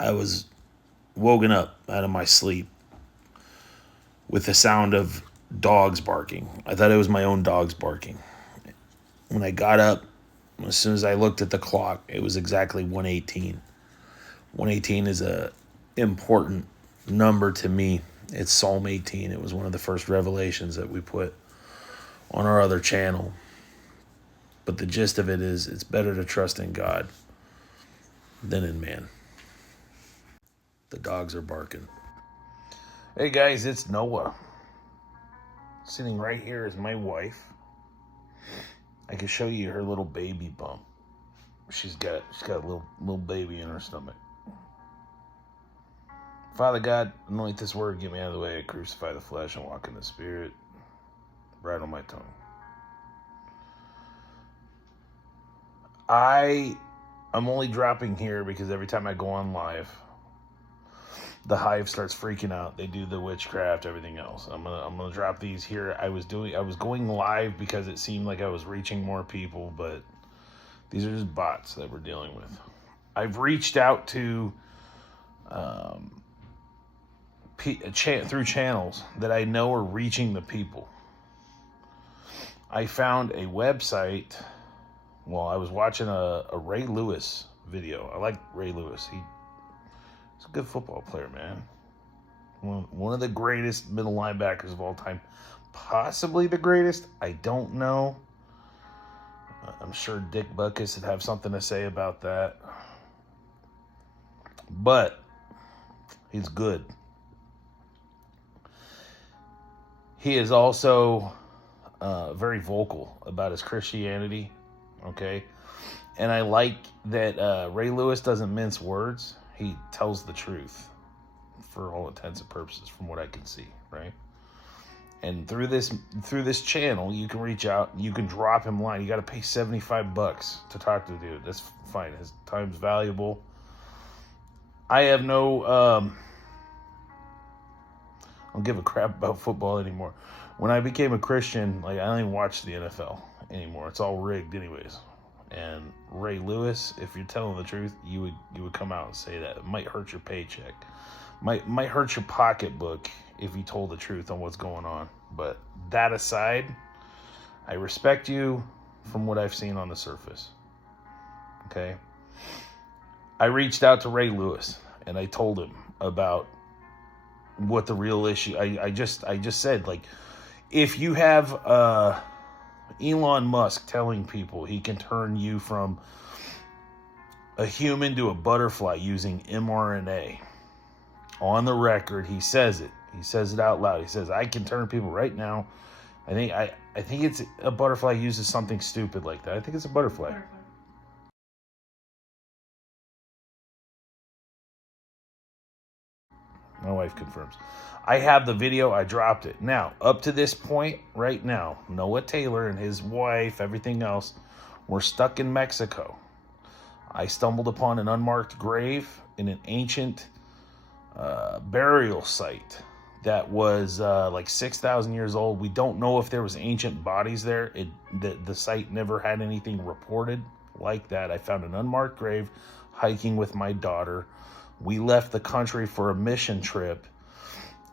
I was woken up out of my sleep with the sound of dogs barking. I thought it was my own dogs barking. When I got up, as soon as I looked at the clock, it was exactly 1:18. 1:18 is a important number to me. It's Psalm 18. It was one of the first revelations that we put on our other channel. But the gist of it is it's better to trust in God than in man. The dogs are barking. Hey guys, it's Noah. Sitting right here is my wife. I can show you her little baby bump. She's got a little baby in her stomach. Father God, anoint this word, get me out of the way, crucify the flesh and walk in the spirit. Right on my tongue. I'm only dropping here because every time I go on live, the hive starts freaking out. They do the witchcraft, everything else. I'm gonna drop these here. I was going live because it seemed like I was reaching more people, but these are just bots that we're dealing with. I've reached out to through channels that I know are reaching the people. I found a website. Well, I was watching a Ray Lewis video. I like Ray Lewis. He's a good football player, man. One of the greatest middle linebackers of all time. Possibly the greatest. I don't know. I'm sure Dick Butkus would have something to say about that. But he's good. He is also very vocal about his Christianity. Okay? And I like that Ray Lewis doesn't mince words. He tells the truth for all intents and purposes from what I can see, right? And through this channel, you can reach out, you can drop him line. You got to pay $75 to talk to the dude. That's fine. His time's valuable. I have no I don't give a crap about football anymore. When I became a Christian, like I don't even watch the NFL anymore. It's all rigged anyways. And Ray Lewis, if you're telling the truth, you would come out and say that. It might hurt your paycheck. Might hurt your pocketbook if you told the truth on what's going on. But that aside, I respect you from what I've seen on the surface. Okay? I reached out to Ray Lewis and I told him about what the real issue. I just said, like, if you have Elon Musk telling people he can turn you from a human to a butterfly using mRNA. On the record, he says it. He says it out loud. He says, I can turn people right now. I think it's a butterfly uses something stupid like that. I think it's a butterfly. My wife confirms. I have the video. I dropped it. Now, up to this point, right now, Noah Taylor and his wife, everything else, were stuck in Mexico. I stumbled upon an unmarked grave in an ancient burial site that was like 6,000 years old. We don't know if there was ancient bodies there. The site never had anything reported like that. I found an unmarked grave hiking with my daughter. We left the country for a mission trip.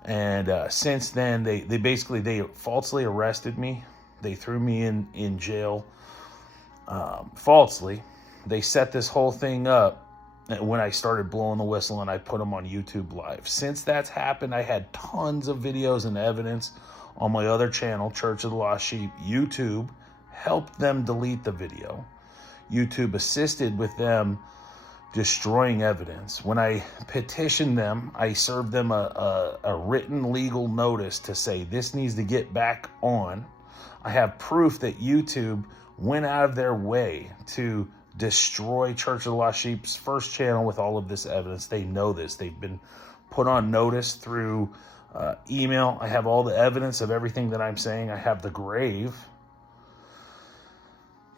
And since then, they falsely arrested me. They threw me in jail falsely. They set this whole thing up when I started blowing the whistle and I put them on YouTube Live. Since that's happened, I had tons of videos and evidence on my other channel, Church of the Lost Sheep. YouTube helped them delete the video. YouTube assisted with them destroying evidence. When I petitioned them, I served them a written legal notice to say this needs to get back on. I have proof that YouTube went out of their way to destroy Church of the Lost Sheep's first channel with all of this evidence. They know this. They've been put on notice through email. I have all the evidence of everything that I'm saying. I have the grave.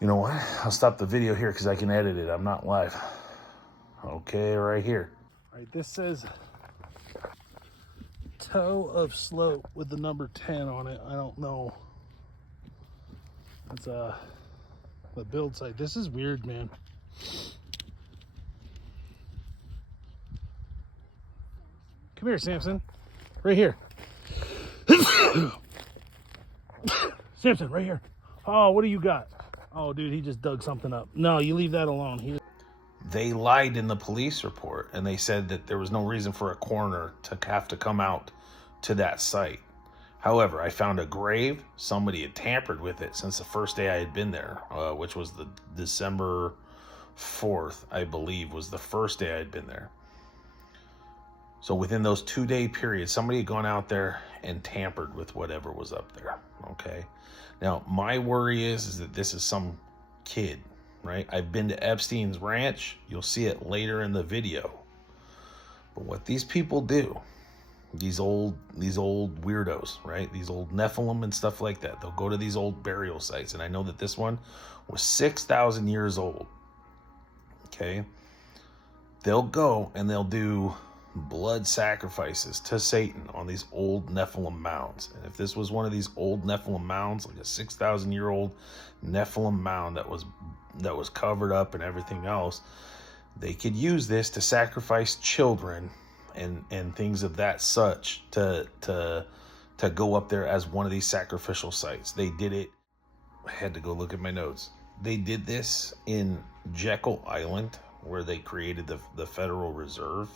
You know what? I'll stop the video here because I can edit it. I'm not live. Okay, right here. All right, this says toe of slope with the number 10 on it. I don't know. That's the build site. This is weird, man. Come here, Samson. Right here. Samson, right here. Oh, what do you got? Oh, dude, he just dug something up. No, you leave that alone. They lied in the police report, and they said that there was no reason for a coroner to have to come out to that site. However, I found a grave. Somebody had tampered with it since the first day I had been there, which was the December 4th, I believe, was the first day I had been there. So within those 2-day periods, somebody had gone out there and tampered with whatever was up there, okay? Now, my worry is that this is some kid, right? I've been to Epstein's ranch. You'll see it later in the video. But what these people do, these old weirdos, right? These old Nephilim and stuff like that. They'll go to these old burial sites. And I know that this one was 6,000 years old, okay? They'll go and they'll do blood sacrifices to Satan on these old Nephilim mounds. And if this was one of these old Nephilim mounds, like a 6,000-year-old Nephilim mound that was covered up and everything else, they could use this to sacrifice children and things of that such to go up there as one of these sacrificial sites. They did it. I had to go look at my notes. They did this in Jekyll Island, where they created the Federal Reserve.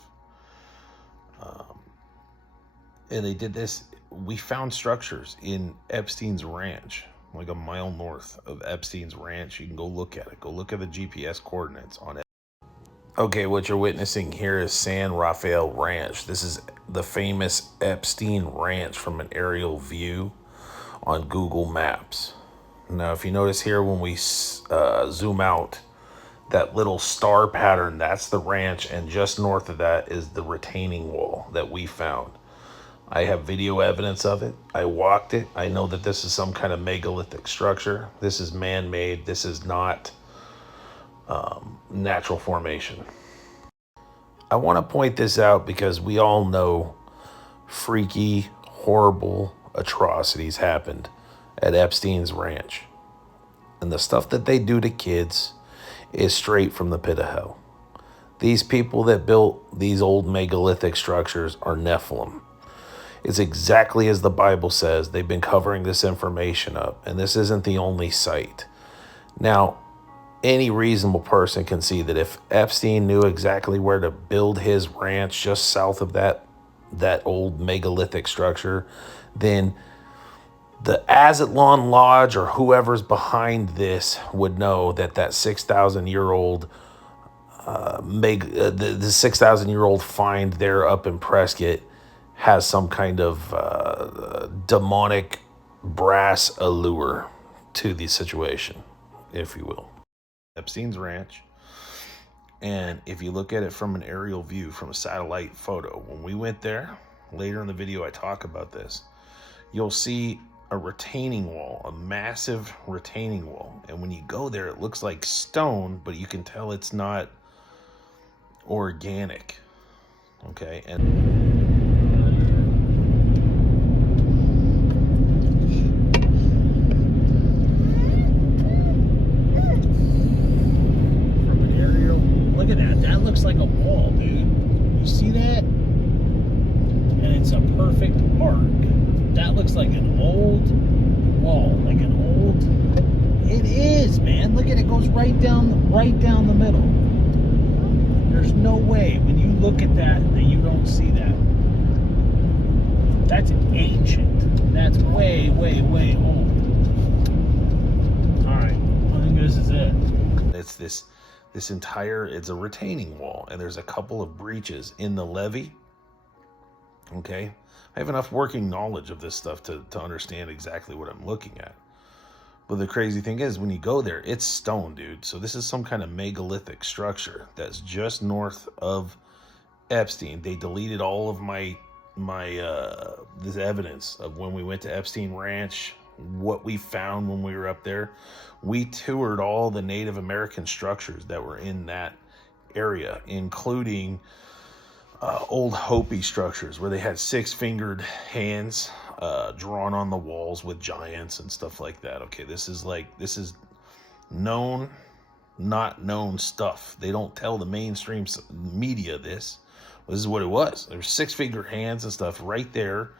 And they did this. We found structures in Epstein's ranch, like a mile north of Epstein's ranch. You can go look at it. Go look at the GPS coordinates on it. Okay, what you're witnessing here is San Rafael Ranch. This is the famous Epstein Ranch from an aerial view on Google Maps. Now, if you notice here, when we zoom out, that little star pattern, that's the ranch, and just north of that is the retaining wall that we found. I have video evidence of it. I walked it. I know that this is some kind of megalithic structure. This is man-made. This is not natural formation. I want to point this out because we all know freaky, horrible atrocities happened at Epstein's ranch. And the stuff that they do to kids is straight from the pit of hell. These people that built these old megalithic structures are Nephilim. It's exactly as the Bible says. They've been covering this information up, and this isn't the only site. Now, any reasonable person can see that if Epstein knew exactly where to build his ranch just south of that old megalithic structure, then the Aztlan Lodge or whoever's behind this would know that 6,000-year-old the 6,000-year-old find there up in Prescott has some kind of demonic brass allure to the situation, if you will. Epstein's ranch. And if you look at it from an aerial view, from a satellite photo, when we went there, later in the video I talk about this, you'll see a retaining wall, a massive retaining wall. And when you go there, it looks like stone, but you can tell it's not organic. Okay, and look at that. That looks like a wall, dude. You see that? And it's a perfect arc. That looks like an old wall, like an old. It is, man. Look at it. It goes right down the middle. There's no way when you look at that you don't see that. That's ancient. That's way, way, way old. All right. I think this is it. It's this entire, it's a retaining wall, and there's a couple of breaches in the levee. Okay, I have enough working knowledge of this stuff to understand exactly what I'm looking at. But the crazy thing is, when you go there, it's stone, dude. So this is some kind of megalithic structure that's just north of Epstein. They deleted all of my this evidence of when we went to Epstein Ranch, what we found when we were up there. We toured all the Native American structures that were in that area, including old Hopi structures where they had 6-fingered hands drawn on the walls with giants and stuff like that. Okay, this is known not known stuff. They don't tell the mainstream media this. This is what it was. There's 6-figure hands and stuff right there.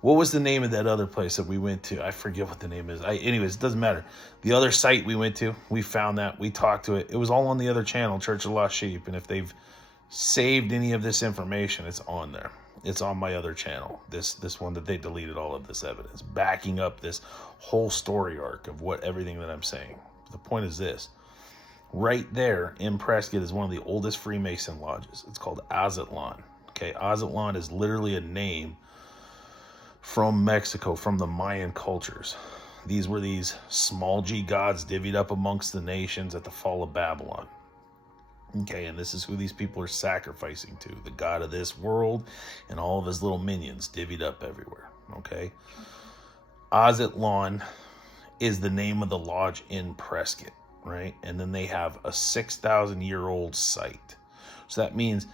What was the name of that other place that we went to? I forget what the name is. Anyways, it doesn't matter. The other site we went to, we found that. We talked to it. It was all on the other channel, Church of Lost Sheep. And if they've saved any of this information, it's on there. It's on my other channel. This one that they deleted all of this evidence, backing up this whole story arc of everything that I'm saying. The point is this. Right there in Prescott is one of the oldest Freemason lodges. It's called Aztlan. Okay, Aztlan is literally a name from Mexico, from the Mayan cultures. These were these small g gods divvied up amongst the nations at the fall of Babylon. Okay, and this is who these people are sacrificing to. The god of this world and all of his little minions divvied up everywhere. Okay. Aztlan is the name of the lodge in Prescott, right? And then they have a 6,000-year-old site. So that means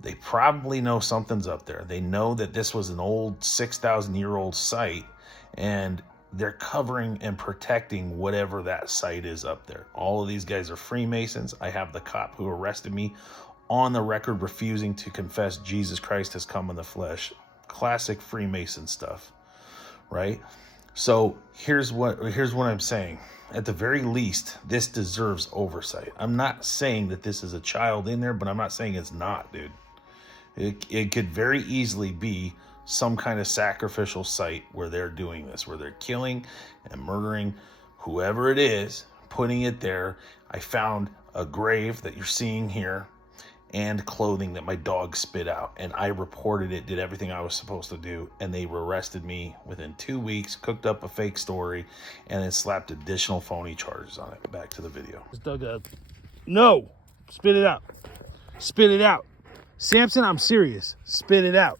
they probably know something's up there. They know that this was an old 6,000-year-old site, and they're covering and protecting whatever that site is up there. All of these guys are Freemasons. I have the cop who arrested me on the record refusing to confess Jesus Christ has come in the flesh. Classic Freemason stuff, right? So here's what I'm saying. At the very least, this deserves oversight. I'm not saying that this is a child in there, but I'm not saying it's not, dude. It could very easily be some kind of sacrificial site where they're doing this, where they're killing and murdering whoever it is, putting it there. I found a grave that you're seeing here and clothing that my dog spit out. And I reported it, did everything I was supposed to do. And they arrested me within 2 weeks, cooked up a fake story, and then slapped additional phony charges on it. Back to the video. It's dug up. No, spit it out. Spit it out. Samson, I'm serious. Spit it out.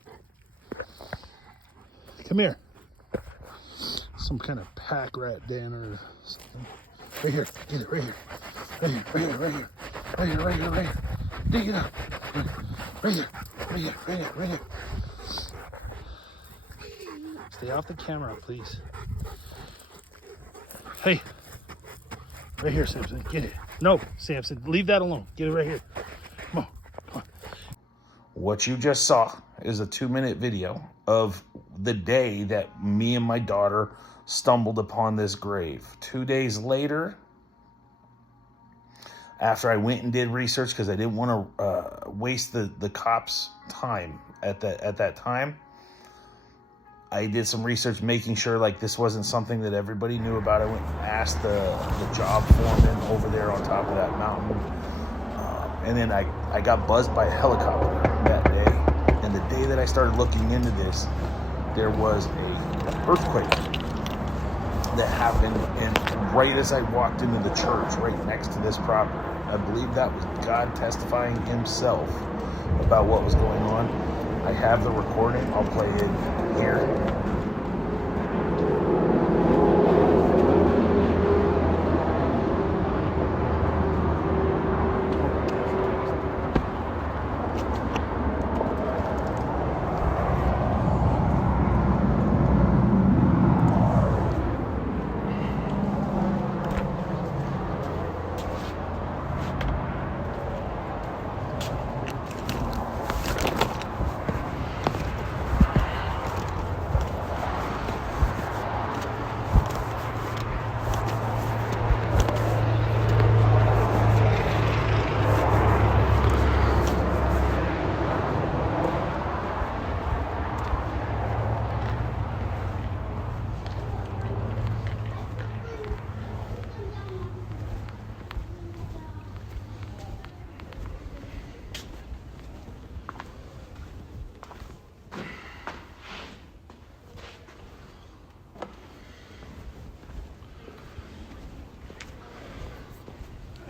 Come here. Some kind of pack rat den or something. Right here. Get it right here. Right here, right here, right here. Right here, right here, right here. Dig it up. Right here. Right here, right here, right here. Stay off the camera, please. Hey. Right here, Samson. Get it. No, Samson. Leave that alone. Get it right here. Come on. Come on. What you just saw is a 2-minute video of the day that me and my daughter stumbled upon this grave. 2 days later, after I went and did research because I didn't want to waste the cops' time at that time, I did some research making sure like this wasn't something that everybody knew about. I went and asked the job foreman over there on top of that mountain. And then I got buzzed by a helicopter that day. And the day that I started looking into this, there was an earthquake that happened, and right as I walked into the church right next to this property, I believe that was God testifying himself about what was going on. I have the recording. I'll play it here.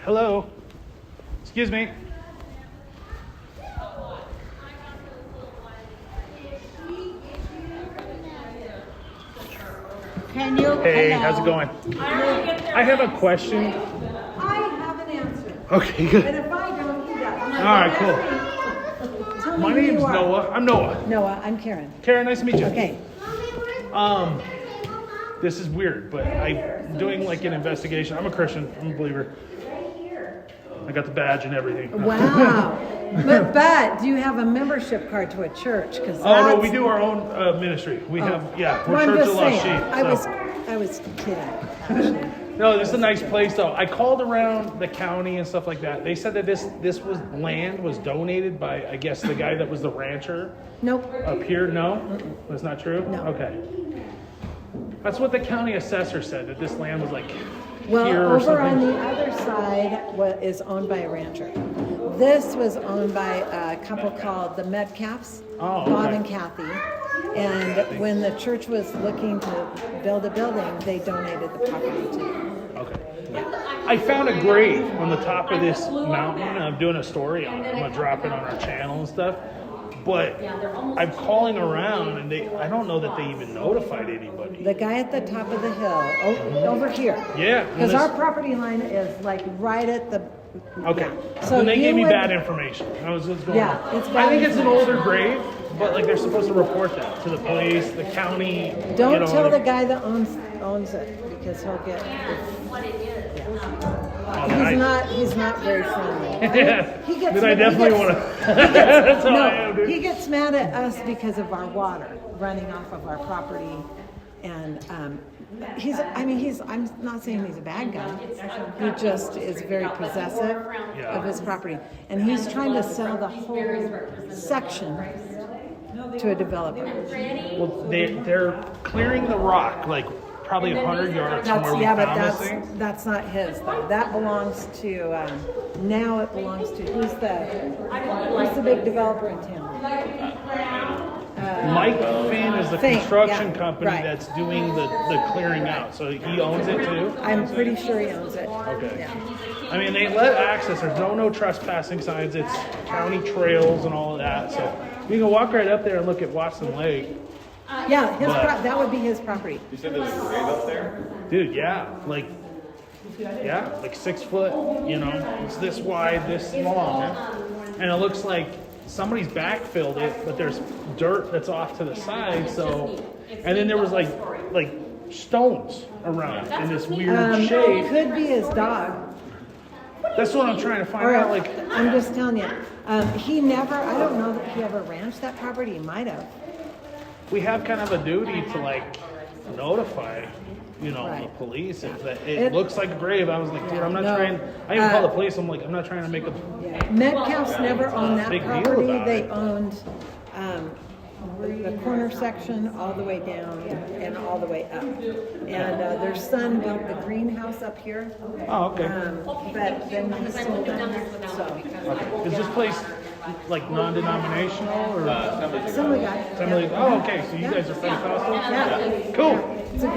Hello. Excuse me. Can you? Hey, hello. how's it going? I have a question. I have an answer. Okay, And good. if I don't, you got it. All right, cool. Tell me My who you name's are. Noah. I'm Noah. Noah, I'm Karen. Karen, nice to meet you. Okay. This is weird, but I'm doing like an investigation. I'm a Christian. I'm a believer. I got the badge and everything. Wow. But do you have a membership card to a church? Oh no, we do our own ministry. We have, we're I'm Church just of Lost saying, Sheep. I was kidding. No, this is a nice place though. I called around the county and stuff like that. They said that this land was donated by, I guess, the guy that was the rancher. Nope. Up here. No, that's not true. No. Okay. That's what the county assessor said, that this land was like Well, here or over something. on the other side is owned by a rancher. This was owned by a couple called the Metcalfs, Oh, Bob okay. and Kathy. And when the church was looking to build a building, they donated the property to them. Okay. I found a grave on the top of this mountain, and I'm doing a story on it. I'm gonna drop it on our channel and stuff. But I'm calling around, and I don't know that they even notified anybody. The guy at the top of the hill, over here. Yeah. Because our property line is like right at the. Okay. Yeah. So they you gave me would- bad information. That was what's going Yeah, on. it's I bad think it's an information. older grave, but like they're supposed to report that to the police, the county. Don't tell the guy that owns it because he'll get. He's not very friendly. Yeah. He gets. Then I definitely want to. That's how I am, dude. He gets mad at us because of our water running off of our property, and I'm not saying he's a bad guy. He just is very possessive of his property, and he's trying to sell the whole section to a developer. Well, they're clearing the rock like probably 100 yards from where we found this thing. That's not his though. That belongs to now. It belongs to who's the big developer in town? Mike Finn is the Finn, construction yeah, company right. that's doing the clearing out. So he owns it too? I'm pretty sure he owns it. Okay. Yeah. I mean, they let access. There's no trespassing signs. It's county trails and all of that. So you can walk right up there and look at Watson Lake. Yeah, that would be his property. You said there's a grave up there? Dude, like 6 foot, it's this wide, this long. And it looks like somebody's backfilled it, but there's dirt that's off to the side, and then there was like stones around it in this weird shape. Could be his dog. That's what I'm trying to find out. Like, I'm just telling you, he never. I don't know that he ever ranched that property. He might have. we have kind of a duty to notify, the Right. police if that it looks like a grave. I was like, dude, I'm not No. trying. I even called the police. I'm like, I'm not trying to make a. Metcalf's never owned that Big deal property. about They it. owned the corner section all the way down and all the way up. And their son built the greenhouse up here. Oh, okay. But then he sold it. So, Is this place non-denominational or? Assembly guy. Assembly? Oh, okay. So you guys are Pentecostal? Yeah. Cool. It's a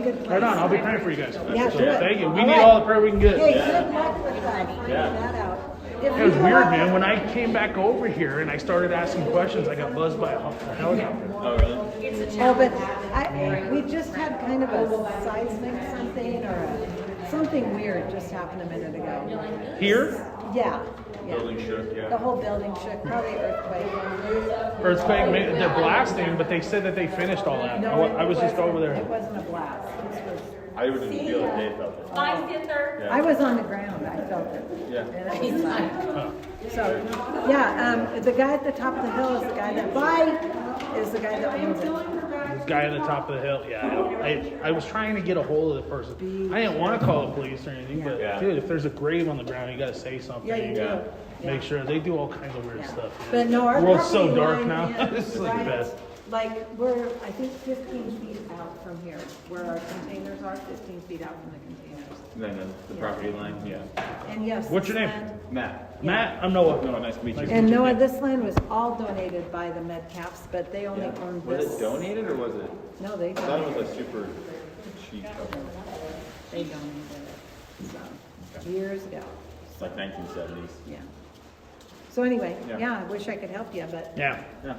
good place. Right on. I'll be praying for you guys. Yeah, So, do it. thank you. We All need right. all the prayer we can get. Hey, good luck with that. Finding that out. It was weird, man. When I came back over here and I started asking questions, I got buzzed by a helicopter. Oh, really? Oh, but we just had kind of a seismic something weird just happened a minute ago. Here? Yeah. Building shook, yeah. The whole building shook, probably earthquake. Earthquake. They're blasting, but they said that they finished all that. I was just over there. It wasn't a blast. This was. I didn't feel it. Dave felt it. I was on the ground. I felt it. Yeah. And it was fine. So, the guy at the top of the hill is the guy that is the guy that owns it. Guy at the top of the hill. Yeah. I was trying to get a hold of the person. I didn't want to call the police or anything, but dude, if there's a grave on the ground, you got to say something. Yeah, you do. Make sure they do all kinds of weird stuff. But no, our The world's so property dark line now. This is like the right, best. we're, I think 15 feet out from here, where our containers are, 15 feet out from the containers. Then the property line, yeah. And yes. What's your this name? land- Matt. Matt, I'm Noah. No, nice to meet you. And Noah, this land was all donated by the Metcalfs, but they only owned Was this. it donated or was it? No, they I thought donated it was a super cheap. They donated it, so, years ago, It's like 1970s. yeah. So anyway, Yeah. yeah, I wish I could help you, but Yeah. Yeah.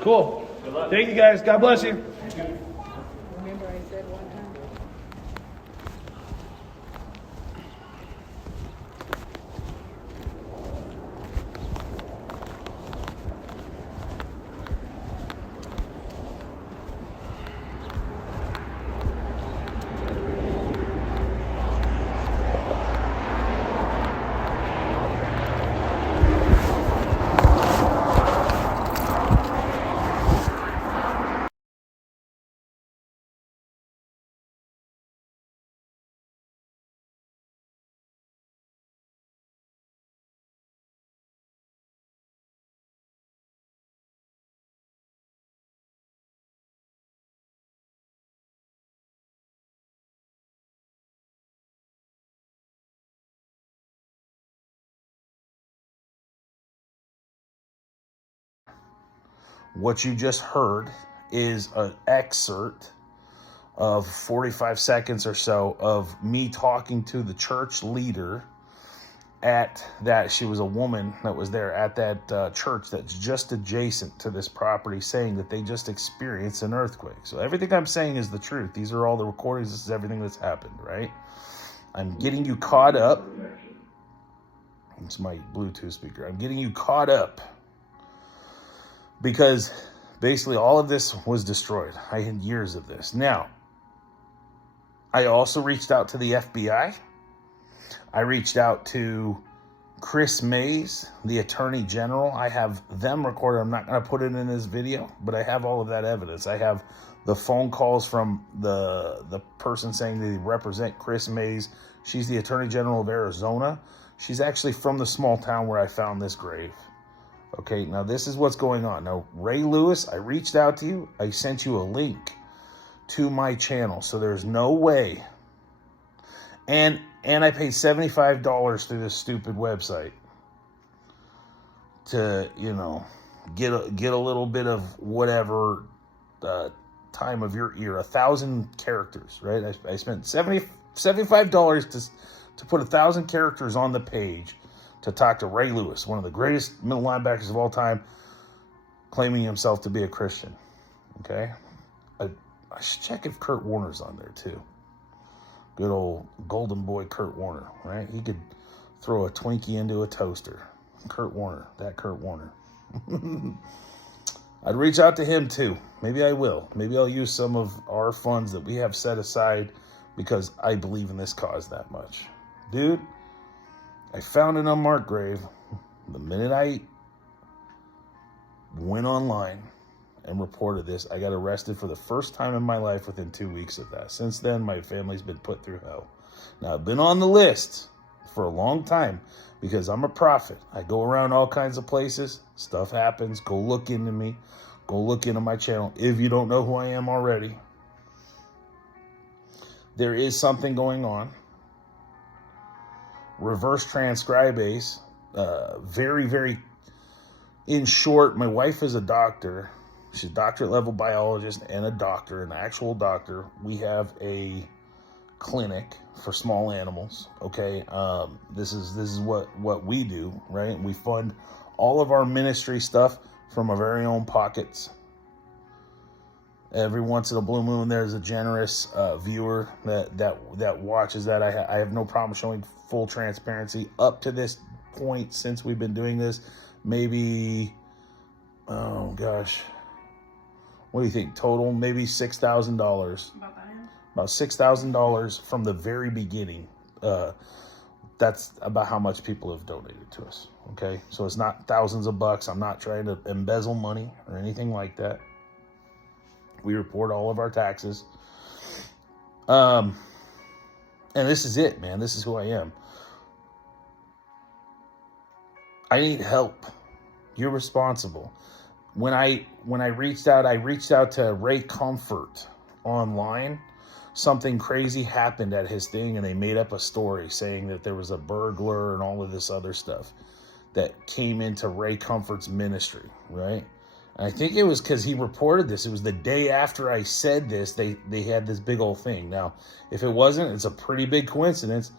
Cool. Thank you guys. God bless you. remember I said one time? What you just heard is an excerpt of 45 seconds or so of me talking to the church leader at that. She was a woman that was there at that church that's just adjacent to this property, saying that they just experienced an earthquake. So everything I'm saying is the truth. These are all the recordings. This is everything that's happened, right? I'm getting you caught up. It's my Bluetooth speaker. I'm getting you caught up because basically all of this was destroyed. I had years of this. Now, I also reached out to the FBI. I reached out to Chris Mays, the Attorney General. I have them recorded. I'm not going to put it in this video, but I have all of that evidence. I have the phone calls from the person saying they represent Chris Mays. She's the Attorney General of Arizona. She's actually from the small town where I found this grave. Okay, now this is what's going on. Now, Ray Lewis, I reached out to you. I sent you a link to my channel, so there's no way. And I paid $75 through this stupid website to, you know, get a little bit of whatever time of your ear. 1,000 characters, right? I spent $75 to put 1,000 characters on the page to talk to Ray Lewis, one of the greatest middle linebackers of all time, claiming himself to be a Christian. Okay? I should check if Kurt Warner's on there too. Good old golden boy Kurt Warner, right? He could throw a Twinkie into a toaster. Kurt Warner, that Kurt Warner. I'd reach out to him too. Maybe I will. Maybe I'll use some of our funds that we have set aside because I believe in this cause that much. Dude, I found an unmarked grave the minute I went online and reported this. I got arrested for the first time in my life within 2 weeks of that. Since then, my family's been put through hell. Now, I've been on the list for a long time because I'm a prophet. I go around all kinds of places. Stuff happens. Go look into me. Go look into my channel if you don't know who I am already. There is something going on. Reverse transcribase. Very, very, in short, my wife is a doctor. She's a doctorate level biologist and a doctor, an actual doctor. We have a clinic for small animals. Okay. This is what we do, right? We fund all of our ministry stuff from our very own pockets. Every once in a blue moon, there's a generous viewer that watches that. I have no problem showing full transparency. Up to this point, since we've been doing this, maybe, oh gosh, what do you think? Total, maybe $6,000. About $6,000 from the very beginning. That's about how much people have donated to us. Okay, so it's not thousands of bucks. I'm not trying to embezzle money or anything like that. We report all of our taxes. And this is it, man. This is who I am. I need help. You're responsible. When I reached out to Ray Comfort online. Something crazy happened at his thing, and they made up a story saying that there was a burglar and all of this other stuff that came into Ray Comfort's ministry, right? And I think it was because he reported this. It was the day after I said this, they had this big old thing. Now, if it wasn't, it's a pretty big coincidence,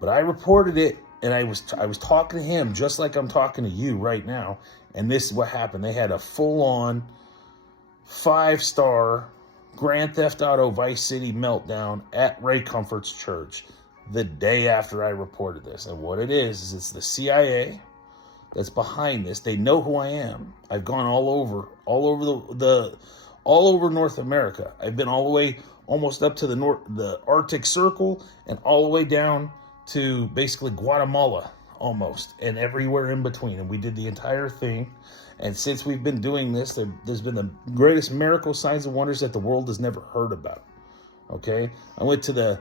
but I reported it, and I was talking to him just like I'm talking to you right now, and this is what happened. They had a full-on 5-star Grand Theft Auto Vice City meltdown at Ray Comfort's church the day after I reported this. And what it is it's the CIA that's behind this. They know who I am. I've gone all over North America. I've been all the way almost up to the Arctic Circle and all the way down to basically Guatemala almost, and everywhere in between. And we did the entire thing. And since we've been doing this, there's been the greatest miracle, signs, and wonders that the world has never heard about. Okay? I went to the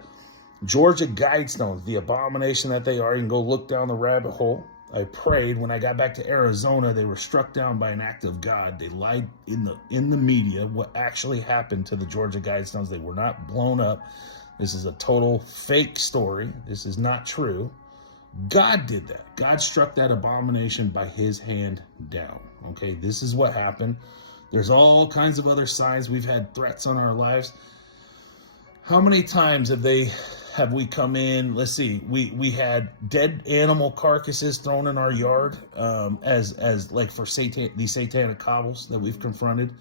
Georgia Guidestones, the abomination that they are. You can go look down the rabbit hole. I prayed. When I got back to Arizona, they were struck down by an act of God. They lied in the media what actually happened to the Georgia Guidestones. They were not blown up. This is a total fake story. This is not true. God did that. God struck that abomination by his hand down. Okay, this is what happened. There's all kinds of other signs. We've had threats on our lives. How many times have we come in? Let's see. We had dead animal carcasses thrown in our yard as like for these satanic cobbles that we've confronted.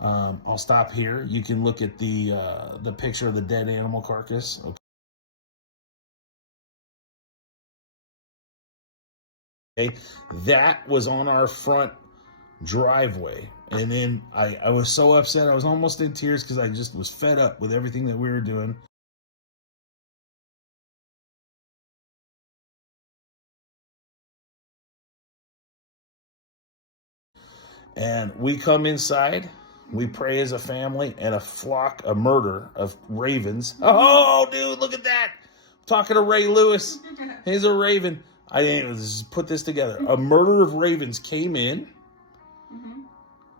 I'll stop here. You can look at the picture of the dead animal carcass. Okay, that was on our front driveway. And then I was so upset. I was almost in tears because I just was fed up with everything that we were doing. And we come inside, we pray as a family, and a murder of ravens. Oh, dude, look at that. I'm talking to Ray Lewis. He's a raven. I didn't just put this together. A murder of ravens came in.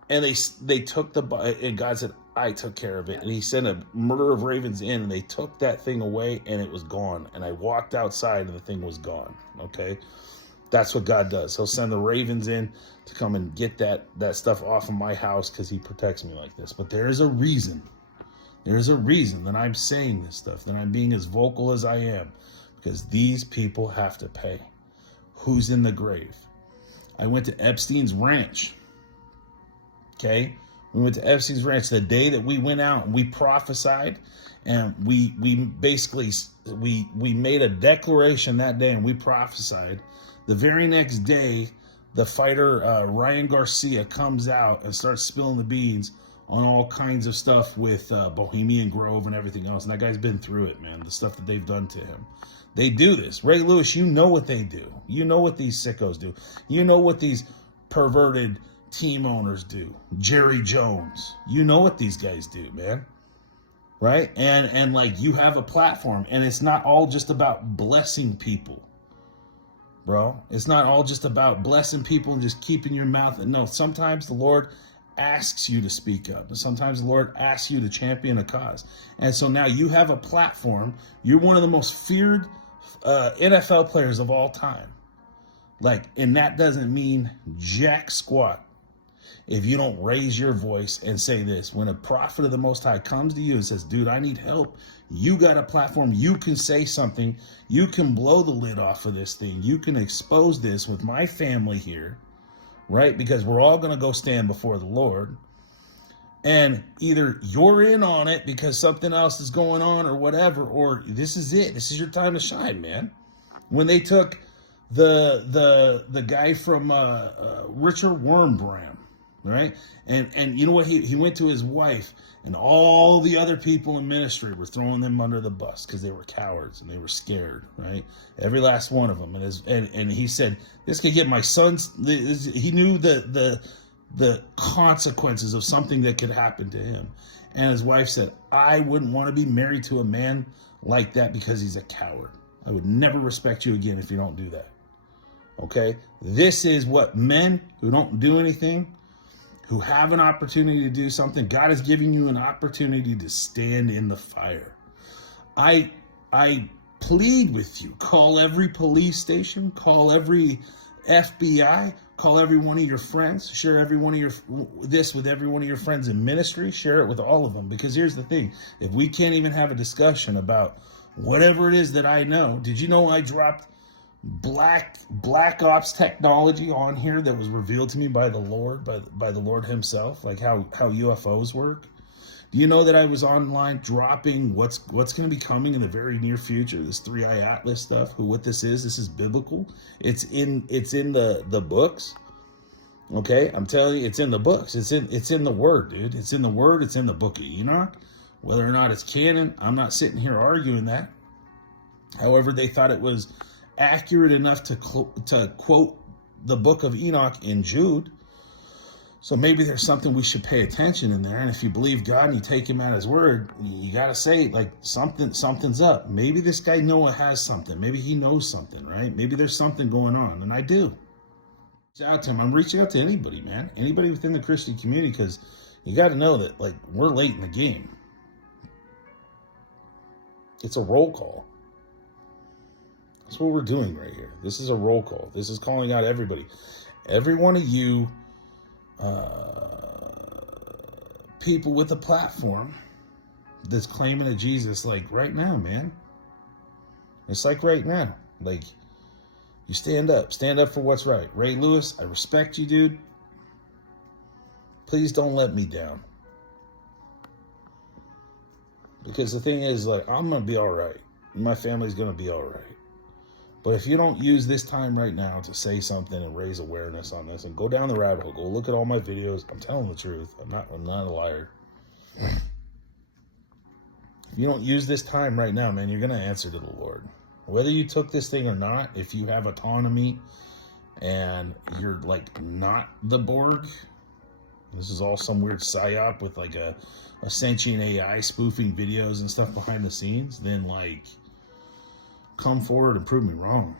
And they took and God said, I took care of it. And he sent a murder of ravens in, and they took that thing away, and it was gone. And I walked outside, and the thing was gone. Okay? That's what God does. He'll send the ravens in to come and get that stuff off of my house because he protects me like this. But there's a reason. There's a reason that I'm saying this stuff, that I'm being as vocal as I am, because these people have to pay. Who's in the grave? I went to Epstein's ranch. Okay, we went to Epstein's ranch the day that we went out and we prophesied, and we basically made a declaration that day and we prophesied. The very next day, the fighter Ryan Garcia comes out and starts spilling the beans on all kinds of stuff with Bohemian Grove and everything else. And that guy's been through it, man. The stuff that they've done to him. They do this. Ray Lewis, you know what they do. You know what these sickos do. You know what these perverted team owners do. Jerry Jones. You know what these guys do, man. Right? And like, you have a platform, and it's not all just about blessing people, bro. It's not all just about blessing people and just keeping your mouth. No, sometimes the Lord asks you to speak up. Sometimes the Lord asks you to champion a cause. And so now you have a platform. You're one of the most feared NFL players of all time. Like, and that doesn't mean jack squat if you don't raise your voice and say this. When a prophet of the Most High comes to you and says, dude, I need help, you got a platform. You can say something. You can blow the lid off of this thing. You can expose this with my family here, right? Because we're all going to go stand before the Lord. And either you're in on it because something else is going on or whatever, or this is it. This is your time to shine, man. When they took the guy from Richard Wurmbrand, right? And you know what? He went to his wife, and all the other people in ministry were throwing them under the bus because they were cowards and they were scared, right? Every last one of them. And he said, this could get my son's. He knew the consequences of something that could happen to him. And his wife said, I wouldn't want to be married to a man like that because he's a coward. I would never respect you again if you don't do that. Okay? This is what men who don't do anything, who have an opportunity to do something, God is giving you an opportunity to stand in the fire. I plead with you, call every police station, call every FBI, call every one of your friends, share every one of this with every one of your friends in ministry, share it with all of them. Because here's the thing, if we can't even have a discussion about whatever it is that I know, did you know I dropped black ops technology on here that was revealed to me by the Lord, by the Lord himself, like how UFOs work? Do you know that I was online dropping what's going to be coming in the very near future? This 3i Atlas stuff. What this is biblical. It's in the books. Okay, I'm telling you, it's in the books. It's in the Word, dude. It's in the Word. It's in the Book of Enoch. Whether or not it's canon, I'm not sitting here arguing that. However, they thought it was accurate enough to quote the Book of Enoch in Jude. So maybe there's something we should pay attention in there. And if you believe God and you take him at his word, you got to say, like, something's up. Maybe this guy Noah has something. Maybe he knows something, right? Maybe there's something going on. And I do. Reach out to him. I'm reaching out to anybody, man. Anybody within the Christian community, because you got to know that, like, we're late in the game. It's a roll call. That's what we're doing right here. This is a roll call. This is calling out everybody. Every one of you people with a platform that's claiming to Jesus, like right now, man. It's like right now. Like, you stand up for what's right. Ray Lewis, I respect you, dude. Please don't let me down. Because the thing is, like, I'm going to be all right. My family's going to be all right. But if you don't use this time right now to say something and raise awareness on this and go down the rabbit hole, go look at all my videos. I'm telling the truth. I'm not a liar. If you don't use this time right now, man, you're going to answer to the Lord. Whether you took this thing or not, if you have autonomy and you're like not the Borg, this is all some weird psyop with like a sentient AI spoofing videos and stuff behind the scenes, then like come forward and prove me wrong.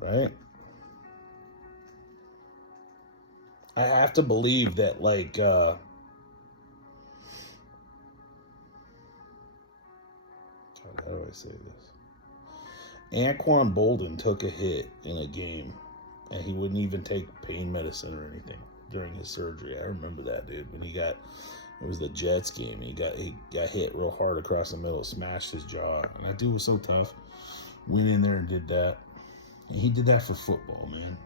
Right? I have to believe that like how do I say this? Anquan Bolden took a hit in a game and he wouldn't even take pain medicine or anything during his surgery. I remember that, dude. When it was the Jets game, he got hit real hard across the middle, smashed his jaw. And that dude was so tough. Went in there and did that. And he did that for football, man.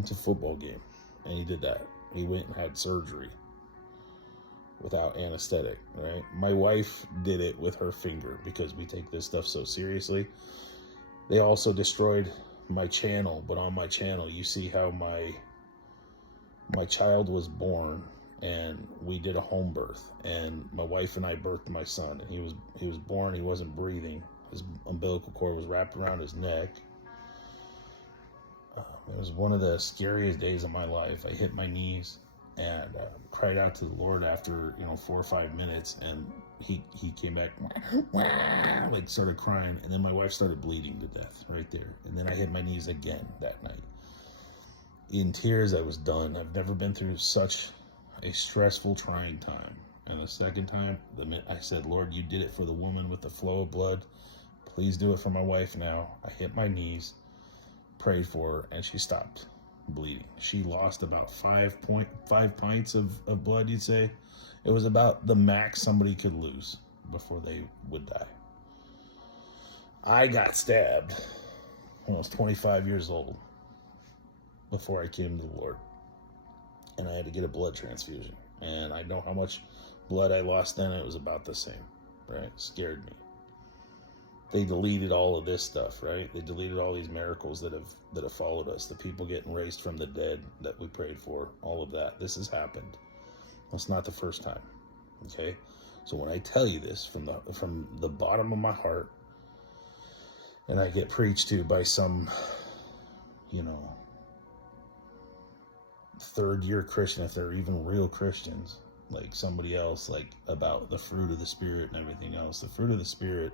It's a football game. And he did that. He went and had surgery without anesthetic, right? My wife did it with her finger because we take this stuff so seriously. They also destroyed my channel, but on my channel you see how my child was born, and we did a home birth, and my wife and I birthed my son, and he was born, he wasn't breathing, his umbilical cord was wrapped around his neck. It was one of the scariest days of my life. I hit my knees and cried out to the Lord after 4 or 5 minutes, and he came back like started crying, and then my wife started bleeding to death right there, and then I hit my knees again that night in tears. I was done. I've never been through such a stressful, trying time. And the second time, I said, Lord, you did it for the woman with the flow of blood, please do it for my wife now. I hit my knees, prayed for her, and she stopped bleeding. She lost about 5.5 pints of blood, you'd say. It was about the max somebody could lose before they would die. I got stabbed when I was 25 years old before I came to the Lord, and I had to get a blood transfusion, and I know how much blood I lost then. It was about the same, right? It scared me. They deleted all of this stuff, right? They deleted all these miracles that have followed us, the people getting raised from the dead that we prayed for, all of that. This has happened. It's not the first time, okay? So when I tell you this from the bottom of my heart, and I get preached to by some, third-year Christian, if they're even real Christians, like somebody else, like about the fruit of the Spirit and everything else. The fruit of the Spirit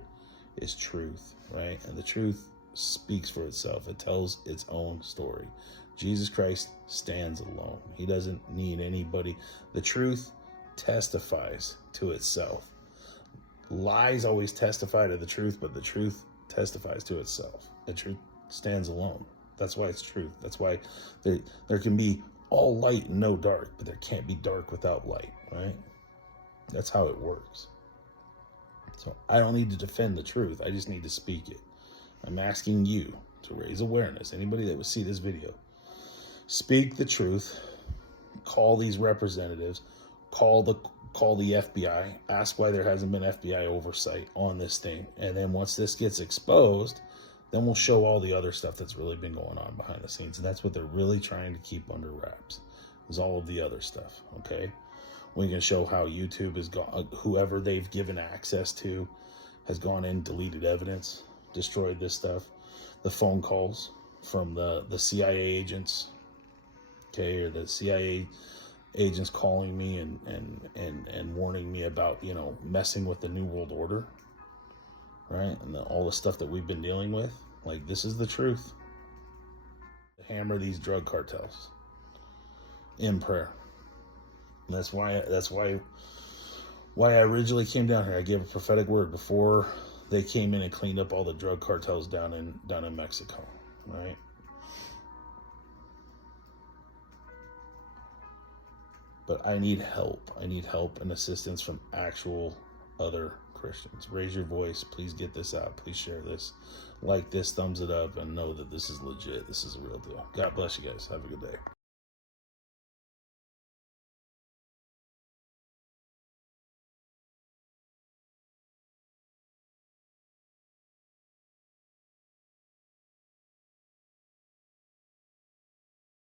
is truth, right? And the truth speaks for itself. It tells its own story. Jesus Christ stands alone. He doesn't need anybody. The truth testifies to itself. Lies always testify to the truth, but the truth testifies to itself. The truth stands alone. That's why it's truth. That's why there can be all light and no dark, but there can't be dark without light, right? That's how it works. So I don't need to defend the truth. I just need to speak it. I'm asking you to raise awareness. Anybody that would see this video, speak the truth. Call these representatives. Call the FBI. Ask why there hasn't been FBI oversight on this thing. And then once this gets exposed, then we'll show all the other stuff that's really been going on behind the scenes. And that's what they're really trying to keep under wraps, is all of the other stuff, okay? We can show how YouTube has gone, whoever they've given access to has gone in, deleted evidence, destroyed this stuff. The phone calls from the CIA agents, okay, or the CIA agents calling me and warning me about, messing with the New World Order, right? And all the stuff that we've been dealing with. Like, this is the truth. Hammer these drug cartels in prayer. And that's why I originally came down here. I gave a prophetic word before they came in and cleaned up all the drug cartels down in Mexico, right? But I need help. I need help and assistance from actual other Christians. Raise your voice. Please get this out. Please share this. Like this, thumbs it up, and know that this is legit. This is a real deal. God bless you guys. Have a good day.